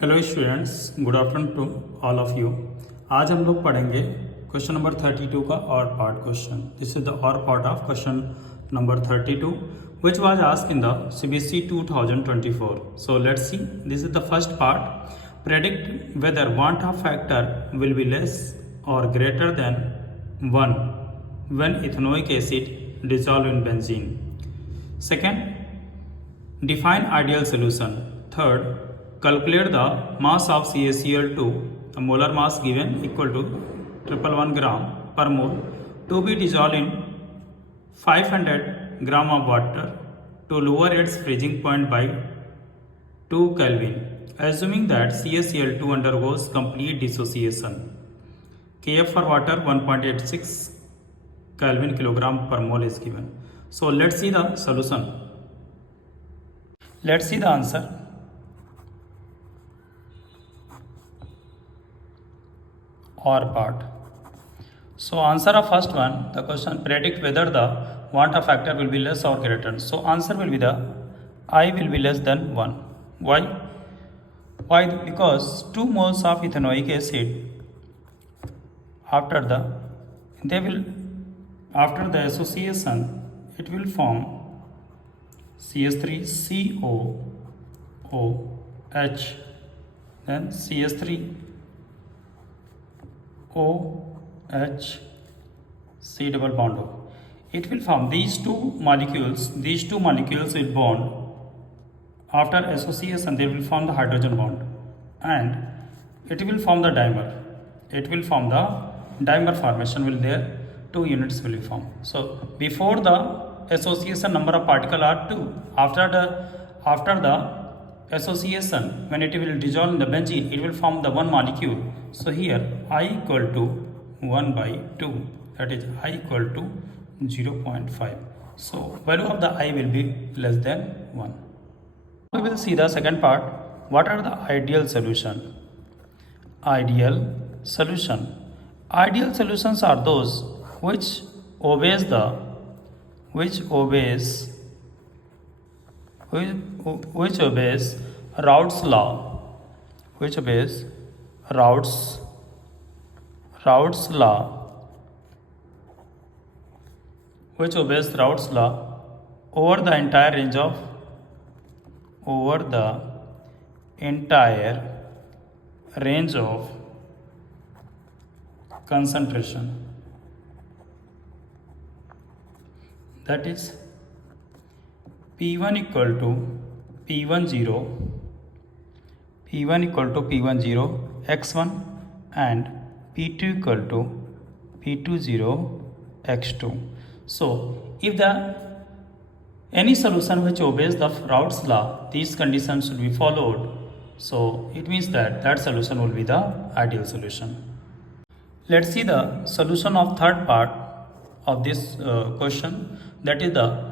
Hello students, good afternoon to all of you. आज हम लोग पढ़ेंगे क्वेश्चन नंबर 32 का or part question. This is the or part of question number 32 which was asked in the CBSE 2024. So let's see, this is the first part. Predict whether want of factor will be less or greater than 1 when ethanoic acid dissolved in benzene. Second, define ideal solution. Third, calculate the mass of CaCl2, the molar mass given equal to 111 gram per mole to be dissolved in 500 gram of water to lower its freezing point by 2 Kelvin, assuming that CaCl2 undergoes complete dissociation. Kf for water 1.86 Kelvin kilogram per mole is given. So let's see the solution. Let's see the answer. Or part. So answer of first one, the question predict whether the want of factor will be less or greater. So answer will be the I will be less than 1. Why? Why? Because 2 moles of ethanoic acid after the association it will form CH3COOH, then CH3OH, C double bond O. It will form these two molecules will bond. After association they will form the hydrogen bond and it will form the dimer. Formation will there, 2 units will be formed. So before the association number of particle are 2. After the association, when it will dissolve in the benzene, it will form the one molecule. So here I equal to 1 by 2, that is I equal to 0.5. So value of the I will be less than 1. We will see the second part. What are the ideal solution? Ideal solutions are those which obeys Raoult's law, over the entire range of concentration. That is P1 equal to P10 x1 and P2 equal to P20 x2. So if any solution which obeys the Raoult's law, these conditions should be followed. So it means that solution will be the ideal solution. Let's see the solution of third part of this question, that is the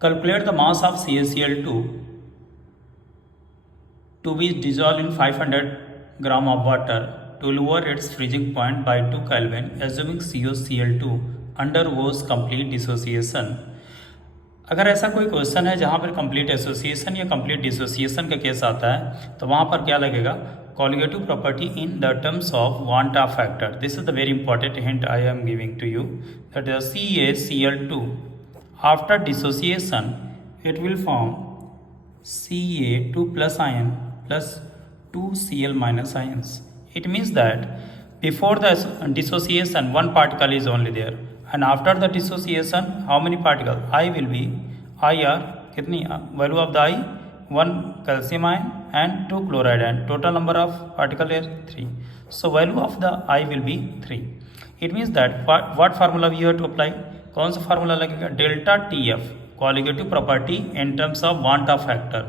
calculate the mass of CaCl2 to be dissolved in 500 gram of water to lower its freezing point by 2 Kelvin, assuming CaCl2 undergoes complete dissociation. अगर ऐसा कोई question है जहाँ पर complete association या complete dissociation का case आता है तो वहाँ पर क्या लगेगा, colligative property in the terms of van't Hoff factor. This is the very important hint I am giving to you, that is CaCl2 after dissociation it will form Ca2 plus ion plus 2 Cl minus ions. It means that before the dissociation one particle is only there and after the dissociation how many particles? I will be IR कितनी value of the I, 1 calcium ion and 2 chloride ion. Total number of particle here 3. So value of the I will be 3. It means that what formula we have to apply? कौन सा formula लगेगा? Delta TF, colligative property in terms of van't Hoff factor.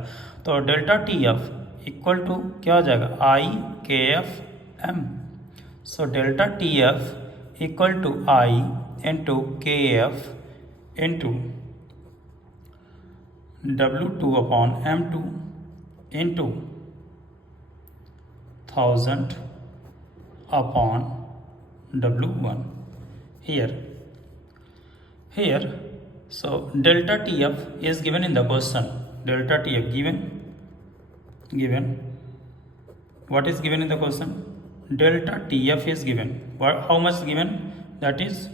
तो delta TF equal to क्या हो जाएगा? IKFM. So delta TF equal to I into KF into W2 upon M2 into 1000 upon W1 here. So delta TF is given in the question. Delta TF given What is given in the question? Delta TF is given. How much given? That is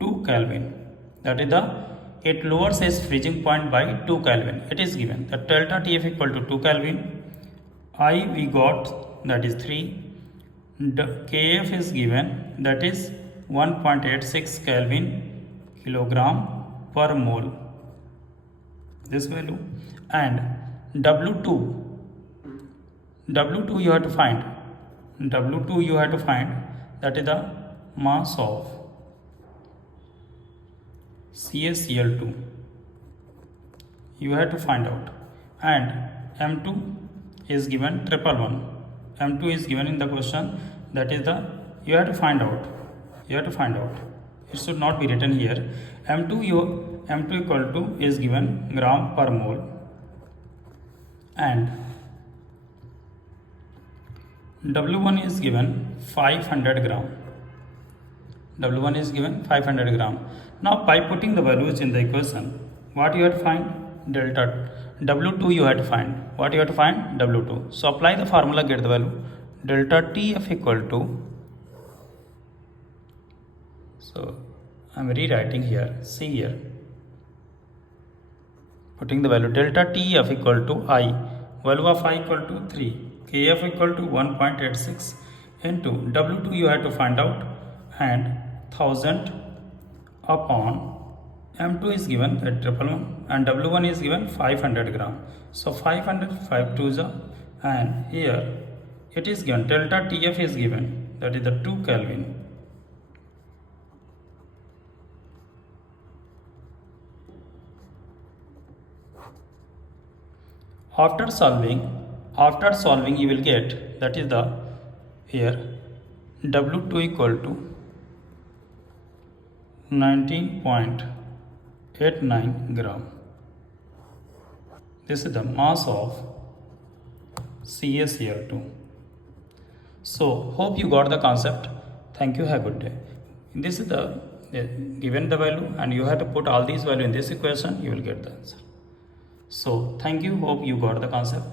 2 Kelvin. That is the, it lowers its freezing point by 2 Kelvin. It is given. The delta TF equal to 2 Kelvin. I we got, that is 3. Kf is given, that is 1.86 Kelvin kilogram per mole. This value. And W2 you have to find. W2 you have to find, that is the mass of CaCl2. You have to find out. And M2 is given 111. M2 is given in the question, that is the, you have to find out. You have to find out. It should not be written here. M2 equal to is given gram per mole. And W1 is given 500 gram. W1 is given 500 gram. Now by putting the values in the equation, what you have to find? Delta W2 you have to find. What you have to find? W2. So apply the formula, get the value. Delta TF equal to, so I am rewriting here, see here, putting the value delta TF equal to I, value of I equal to 3, Kf equal to 1.86 into W2 you have to find out, and 1000 upon M2 is given at 111 and W1 is given 500 gram. So 500, 5 2s are, and here it is given, delta TF is given, that is the 2 Kelvin. After solving you will get, that is the, here W2 equal to 19.89 gram. This is the mass of CaCl2. So hope you got the concept. Thank you. Have a good day. This is the given the value, and you have to put all these value in this equation. You will get the answer. So thank you. Hope you got the concept.